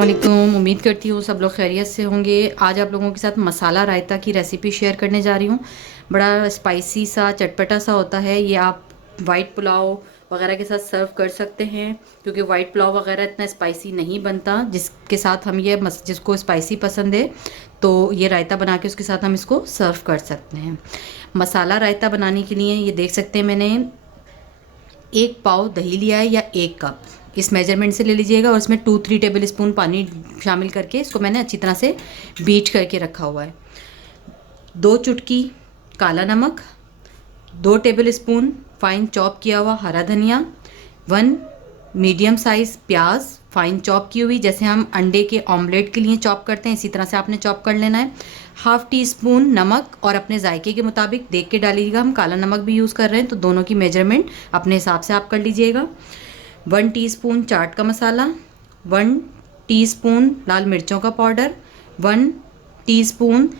अस्सलामुअलैकुम। उम्मीद करती हूँ सब लोग खैरियत से होंगे। आज आप लोगों के साथ मसाला रायता की रेसिपी शेयर करने जा रही हूँ। बड़ा स्पाइसी सा चटपटा सा होता है ये। आप वाइट पुलाव वगैरह के साथ सर्व कर सकते हैं, क्योंकि वाइट पुलाव वगैरह इतना स्पाइसी नहीं बनता। जिसके साथ हम ये जिसको स्पाइसी पसंद है तो ये रायता बना के उसके साथ हम इसको सर्व कर सकते हैं। मसाला रायता बनाने के लिए ये देख सकते हैं, मैंने 1 पाव दही लिया है या 1 कप, इस मेजरमेंट से ले लीजिएगा। और इसमें 2-3 टेबल स्पून पानी शामिल करके इसको मैंने अच्छी तरह से बीट करके रखा हुआ है। 2 चुटकी काला नमक, 2 टेबल स्पून फाइन चॉप किया हुआ हरा धनिया, 1 मीडियम साइज़ प्याज फाइन चॉप की हुई, जैसे हम अंडे के ऑमलेट के लिए चॉप करते हैं इसी तरह से आपने चॉप कर लेना है। 1/2 टीस्पून नमक, और अपने जायके के मुताबिक देख के डालिएगा। हम काला नमक भी यूज़ कर रहे हैं तो दोनों की मेजरमेंट अपने हिसाब से आप कर लीजिएगा। 1 टीस्पून चाट का मसाला, 1 टीस्पून लाल मिर्चों का पाउडर, 1 टीस्पून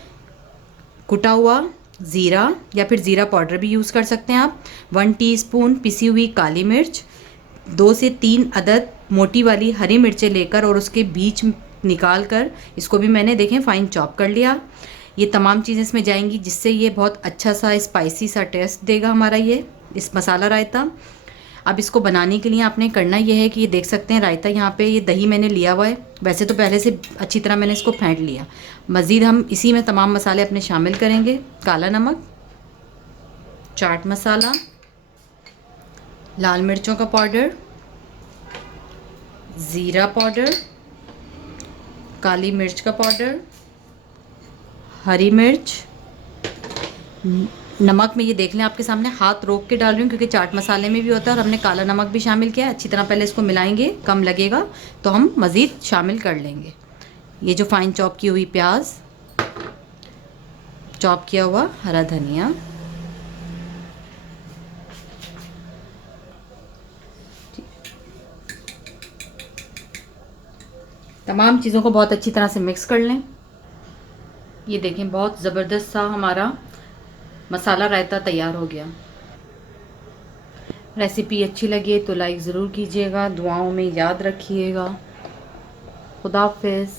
कुटा हुआ ज़ीरा या फिर ज़ीरा पाउडर भी यूज़ कर सकते हैं आप, 1 टीस्पून पिसी हुई काली मिर्च, 2 से 3 अदद मोटी वाली हरी मिर्चें लेकर और उसके बीच निकाल कर इसको भी मैंने देखें फ़ाइन चॉप कर लिया। ये तमाम चीज़ें इसमें जाएंगी जिससे ये बहुत अच्छा सा स्पाइसी सा टेस्ट देगा हमारा ये इस मसाला रायता। अब इसको बनाने के लिए आपने करना ये है कि ये देख सकते हैं रायता, यहाँ पे ये दही मैंने लिया हुआ है। वैसे तो पहले से अच्छी तरह मैंने इसको फेंट लिया। मज़ीद हम इसी में तमाम मसाले अपने शामिल करेंगे। काला नमक, चाट मसाला, लाल मिर्चों का पाउडर, ज़ीरा पाउडर, काली मिर्च का पाउडर, हरी मिर्च, नमक में ये देख लें आपके सामने हाथ रोक के डाल रही हूँ क्योंकि चाट मसाले में भी होता है और हमने काला नमक भी शामिल किया है। अच्छी तरह पहले इसको मिलाएंगे, कम लगेगा तो हम मज़ीद शामिल कर लेंगे। ये जो फाइन चॉप की हुई प्याज, चॉप किया हुआ हरा धनिया, तमाम चीज़ों को बहुत अच्छी तरह से मिक्स कर लें। ये देखें बहुत ज़बरदस्त सा हमारा मसाला रायता तैयार हो गया। रेसिपी अच्छी लगे तो लाइक ज़रूर कीजिएगा, दुआओं में याद रखिएगा। खुदा हाफ़िज़।